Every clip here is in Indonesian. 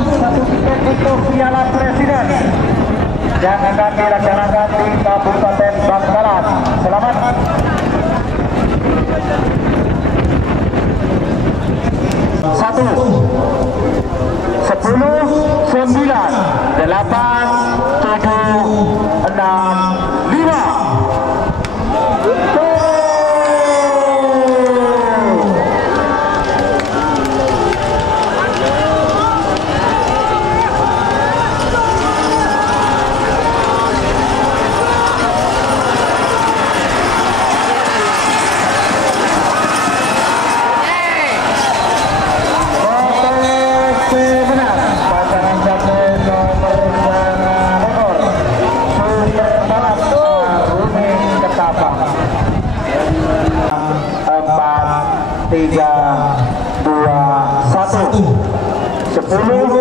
Satu tiket untuk Piala Presiden yang akan dilaksanakan di Kabupaten Bangkalan. Selamat. Satu, 10, 9, 8, 7, 6, 5. Tiga, 2, 1, 10,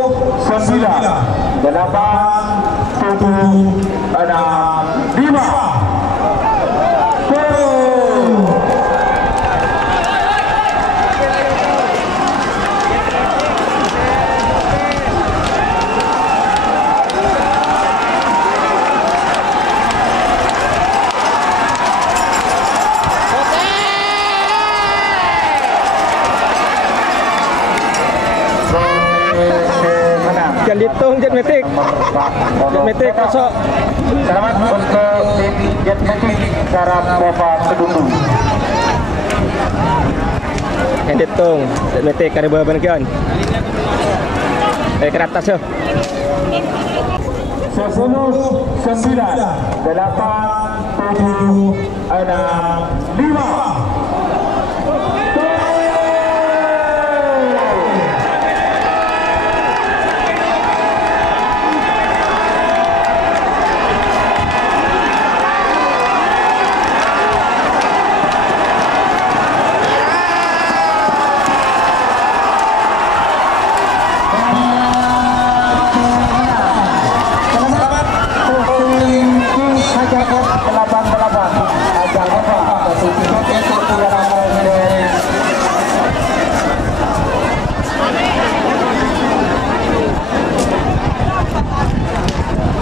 9, 8, 7, 6, 5. Jangan dihitung Jetmatic. Jetmatic masuk. Selamat untuk tim Jetmatic Karangpova Kedundung. Jangan dihitung Jetmatic ada berapa bagian? Ke atas ya. 10, 9, 8, 7, 6, 5.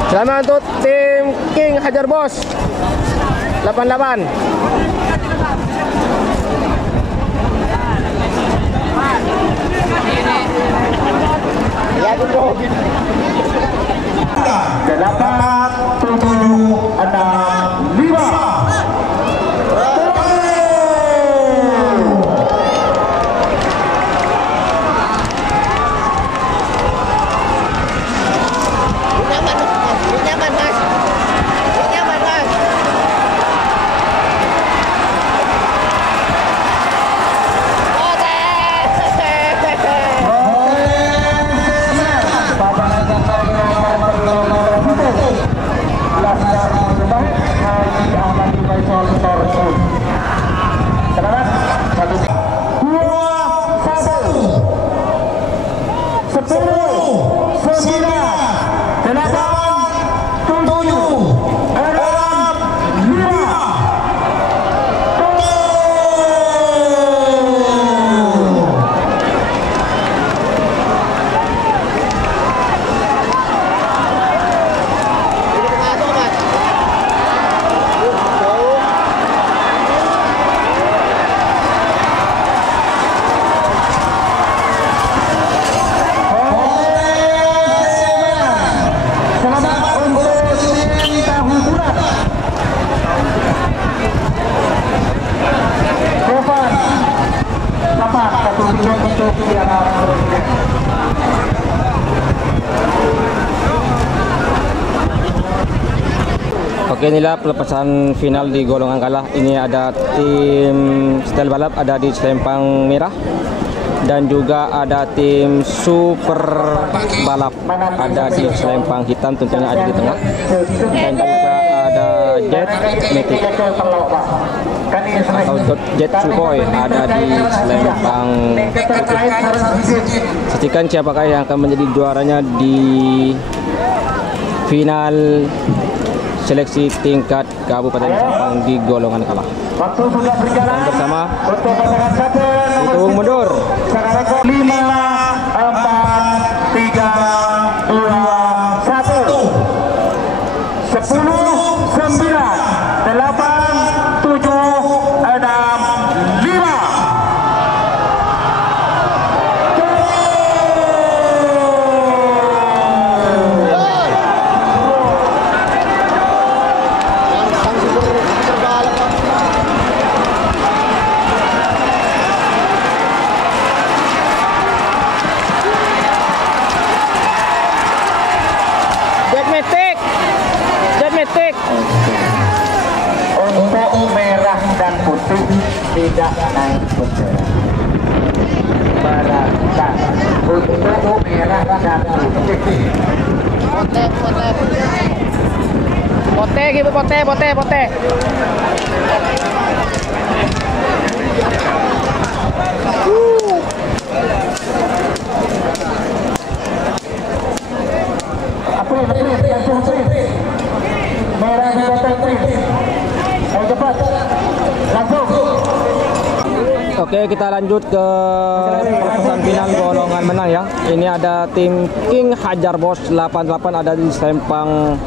Selamat untuk tim King Hajar Bos 88. Ya itu 8, 7, 6, 5. Oke, inilah pelepasan final di golongan kalah. Ini ada tim setel balap ada di selempang merah dan juga ada tim super balap ada di selempang hitam, tentunya ada di tengah, dan juga ada jet matic atau jet Sukhoi ada di selempang putih. Saksikan siapakah yang akan menjadi juaranya di final seleksi tingkat Kabupaten Sampang di golongan kalah. Waktu sudah berjalan Bersama untuk pasangan satu nomor hitung mundur. 5, 4, 3, 2, 1. 10, 9, 8, 7, 6, 5. Jet matic. Untuk merah dan putih tidak naik bendera. Barakat untuk merah dan putih. Pote gitu, pote. April, merah dan putih. Ayo cepat, langsung. Oke, kita lanjut ke pertemuan final golongan menang ya. Ini ada tim King Hajar Bos 88 ada di selempang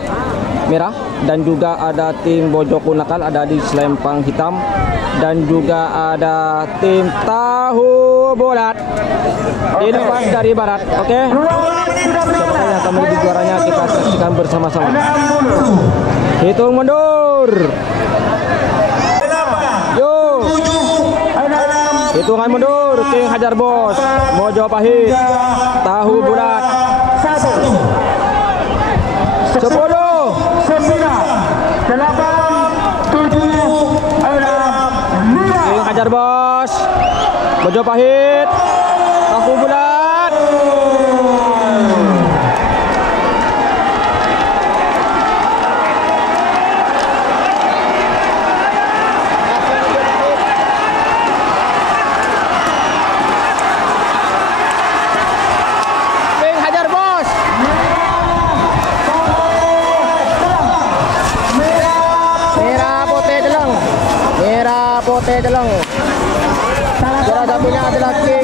merah, dan juga ada tim Bojoku Nakal ada di selempang hitam, dan juga ada tim Tahu Bulat dilepas dari barat. Oke, siapa yang akan menjadi juaranya kita saksikan bersama-sama. Hitung mundur. Yo. Hitungan mundur. King Hajar Bos, Mojopahit, Tahu Bulat. 10, 9, 8, 7, 6, 5. King Hajar Bos, Mojopahit, Tahu Bulat. King Hajar Bos. Merah putih deleng. Juara satunya adalah King